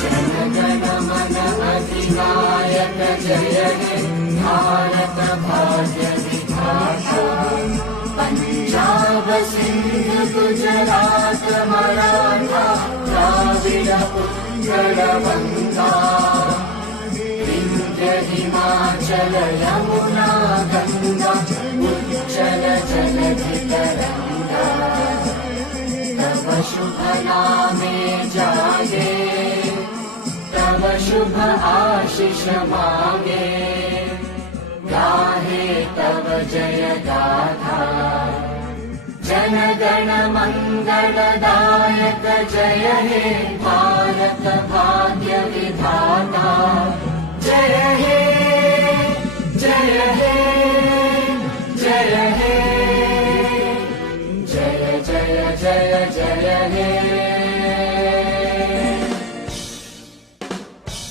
जनगण मन अधिनायक जय हे भारत भाग्य विधाता। पंजाब सिंध गुजरात मराठा द्राविड उत्कल गंगा। विंध्य हिमाचल यमुना गंगा उच्चल जलधि तरंगा। तव शुभ नामे जागे तव शुभ आशीष मांगे। गाहे तव जय गाथा जन गण मंगलदायक जय हे भारत भाग्य विधाता। जय हे जय हे जय हे जय जय जय जय हे।